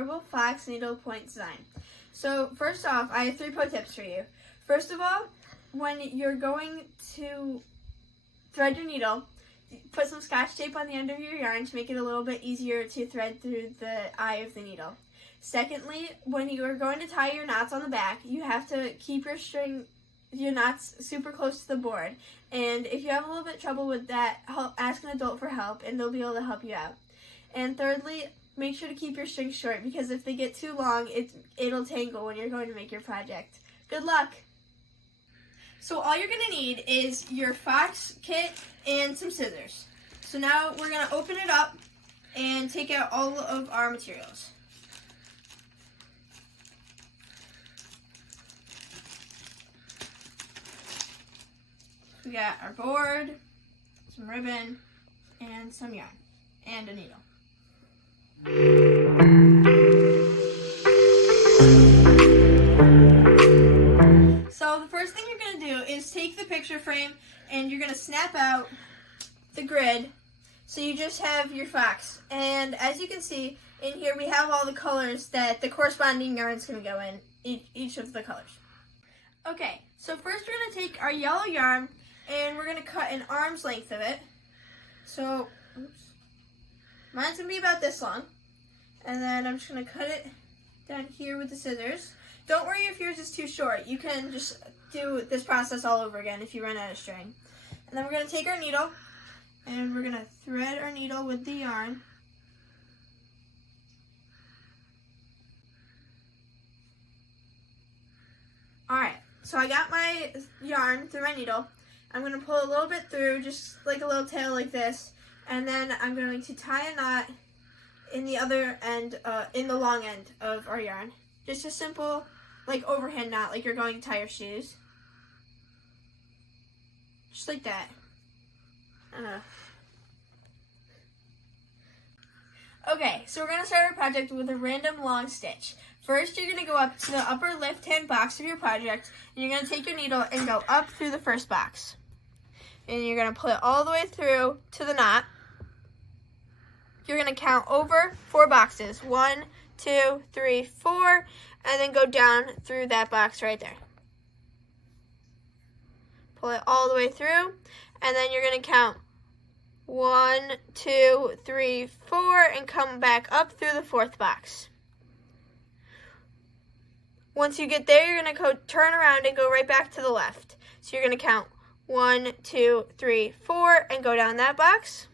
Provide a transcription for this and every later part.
adorable fox needlepoint design. So first off, I have 3 pro tips for you. First of all, when you're going to thread your needle, put some Scotch tape on the end of your yarn to make it a little bit easier to thread through the eye of the needle. Secondly, when you are going to tie your knots on the back, you have to keep your knots super close to the board. And if you have a little bit of trouble with that, ask an adult for help and they'll be able to help you out. And thirdly, make sure to keep your strings short because if they get too long, it'll tangle when you're going to make your project. Good luck! So all you're going to need is your fox kit and some scissors. So now we're going to open it up and take out all of our materials. We got our board, some ribbon, and some yarn, and a needle. So the first thing you're going to do is take the picture frame and you're going to snap out the grid so you just have your fox. And as you can see, in here we have all the colors that the corresponding yarn is going to go in, each of the colors. Okay, so first we're going to take our yellow yarn and we're going to cut an arm's length of it. So, mine's going to be about this long. And then I'm just going to cut it down here with the scissors. Don't worry if yours is too short. You can just do this process all over again if you run out of string. And then we're going to take our needle and we're going to thread our needle with the yarn. Alright, so I got my yarn through my needle. I'm going to pull a little bit through, just like a little tail like this, and then I'm going to tie a knot in the other end, in the long end of our yarn. Just a simple, like overhand knot, like you're going to tie your shoes. Just like that. Okay, so we're going to start our project with a random long stitch. First, you're going to go up to the upper left-hand box of your project, and you're going to take your needle and go up through the first box. And you're going to pull it all the way through to the knot. You're going to count over 4 boxes. 1, 2, 3, 4, and then go down through that box right there. Pull it all the way through, and then you're going to count 1, 2, 3, 4, and come back up through the 4th box. Once you get there, you're going to turn around and go right back to the left. So you're going to count 1, 2, 3, 4, and go down that box.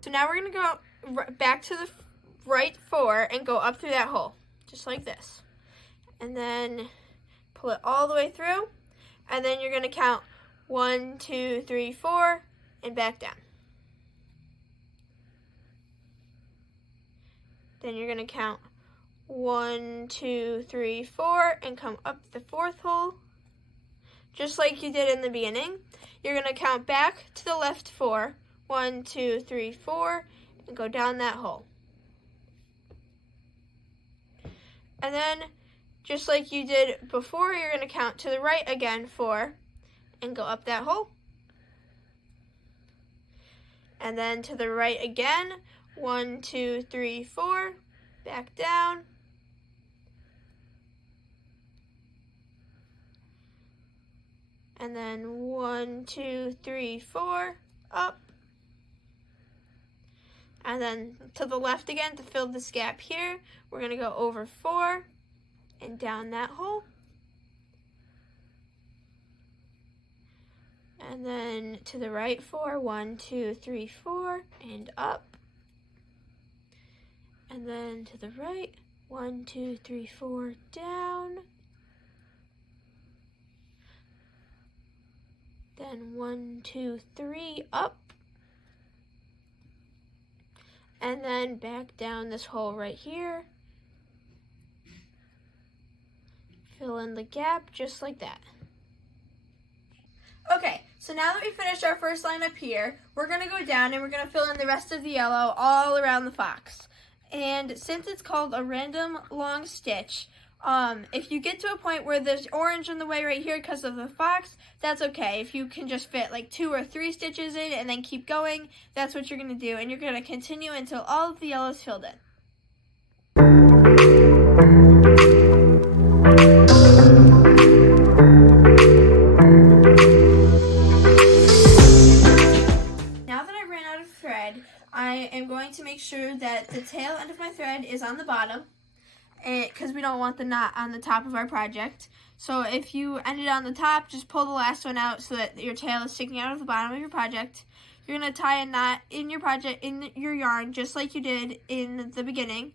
So now we're going to go back to the right 4 and go up through that hole, just like this. And then pull it all the way through, and then you're going to count 1, 2, 3, 4, and back down. Then you're going to count 1, 2, 3, 4, and come up the 4th hole, just like you did in the beginning. You're going to count back to the left 4, 1, 2, 3, 4, and go down that hole. And then, just like you did before, you're going to count to the right again 4, and go up that hole. And then to the right again, 1, 2, 3, 4, back down. And then 1, 2, 3, 4, up. And then to the left again to fill this gap here, we're going to go over 4 and down that hole. And then to the right 4, 1, 2, 3, 4, and up. And then to the right, 1, 2, 3, 4, down. Then 1, 2, 3, up. And then back down this hole right here. Fill in the gap just like that. Okay, so now that we finished our first line up here, we're going to go down and we're going to fill in the rest of the yellow all around the fox. And since it's called a random long stitch, If you get to a point where there's orange in the way right here because of the fox, that's okay. If you can just fit like 2 or 3 stitches in and then keep going, that's what you're going to do. And you're going to continue until all of the yellow is filled in. Now that I ran out of thread, I am going to make sure that the tail end of my thread is on the bottom, because we don't want the knot on the top of our project. So if you end it on the top, just pull the last one out so that your tail is sticking out of the bottom of your project. You're going to tie a knot in your project, in your yarn, just like you did in the beginning.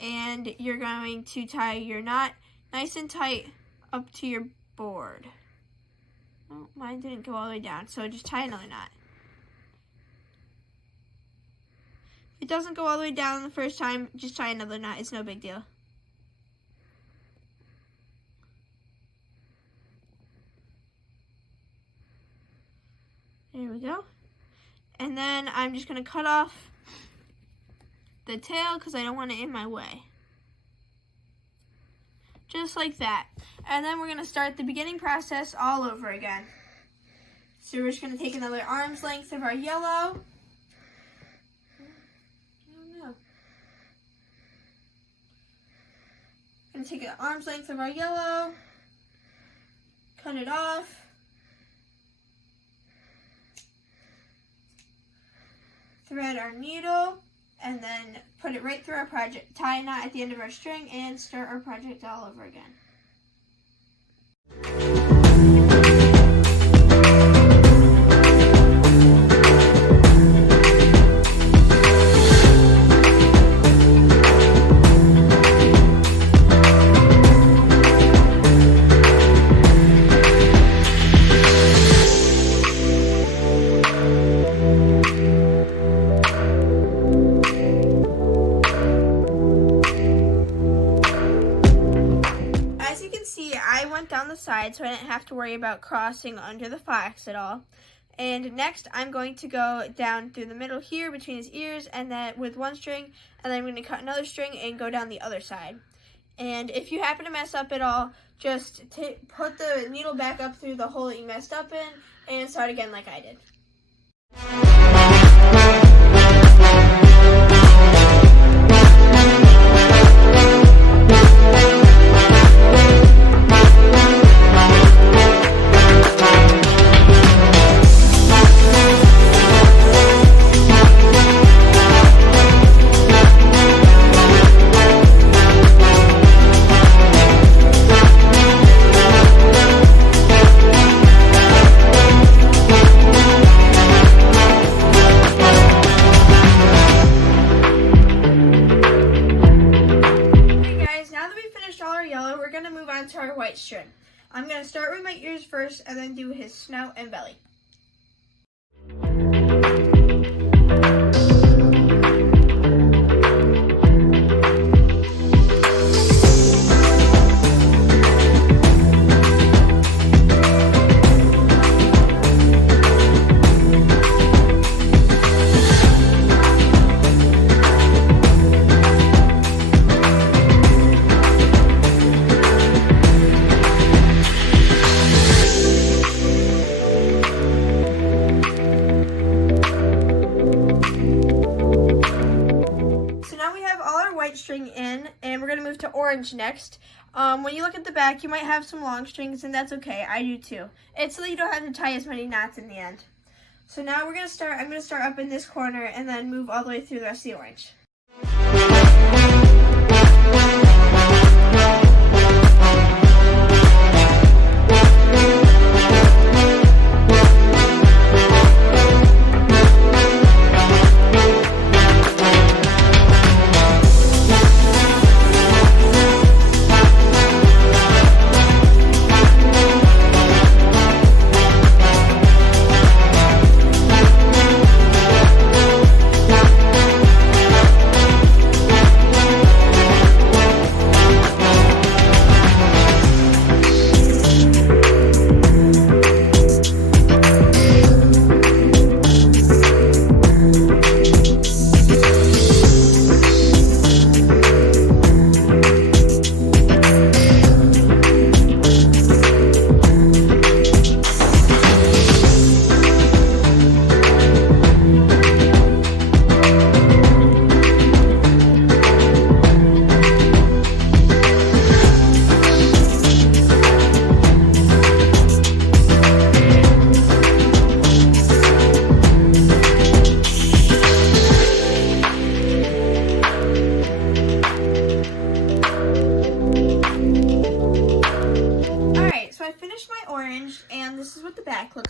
And you're going to tie your knot nice and tight up to your board. Oh, mine didn't go all the way down, so just tie another knot. If it doesn't go all the way down the first time, just tie another knot. It's no big deal. There we go. And then I'm just going to cut off the tail because I don't want it in my way. Just like that. And then we're going to start the beginning process all over again. So we're just going to take another arm's length of our yellow. Going to take an arm's length of our yellow, cut it off, thread our needle, and then put it right through our project, tie a knot at the end of our string, and start our project all over again. Down the side so I didn't have to worry about crossing under the fox at all. And next I'm going to go down through the middle here between his ears, and then with one string, and then I'm going to cut another string and go down the other side. And if you happen to mess up at all, just put the needle back up through the hole that you messed up in and start again like I did. To our white string. I'm going to start with my ears first and then do his snout and belly. String in, and we're going to move to orange next. When you look at the back, you might have some long strings, and that's okay. I do too. It's so you don't have to tie as many knots in the end. So now we're going to start, I'm going to start up in this corner and then move all the way through the rest of the orange.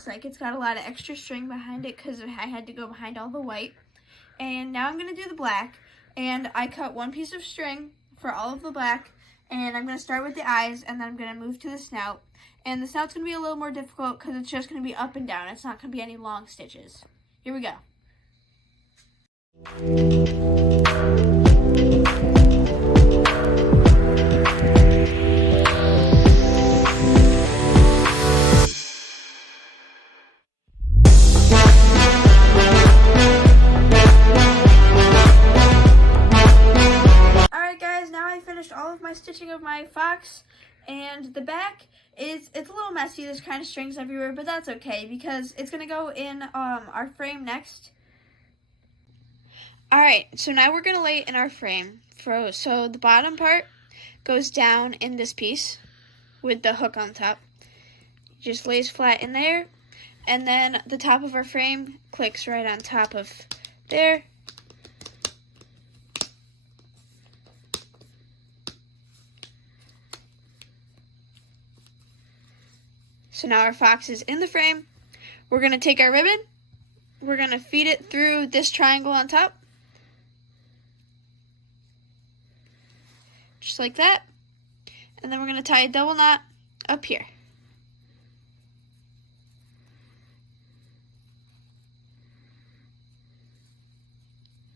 looks like. It's got a lot of extra string behind it because I had to go behind all the white. And now I'm going to do the black. And I cut one piece of string for all of the black. And I'm going to start with the eyes, and then I'm going to move to the snout. And the snout's going to be a little more difficult because it's just going to be up and down. It's not going to be any long stitches. Here we go. All of my stitching of my fox, and the back it's a little messy. There's kind of strings everywhere, but that's okay because it's gonna go in our frame next. Alright, so now we're gonna lay it in our frame. So the bottom part goes down in this piece with the hook on top. Just lays flat in there, and then the top of our frame clicks right on top of there. So now our fox is in the frame. We're going to take our ribbon. We're going to feed it through this triangle on top. Just like that. And then we're going to tie a double knot up here.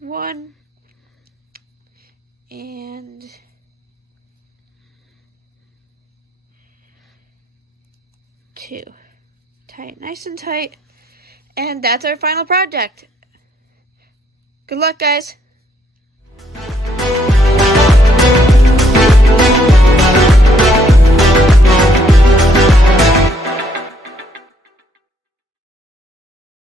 One. And two. Tie it nice and tight. And that's our final project. Good luck, guys.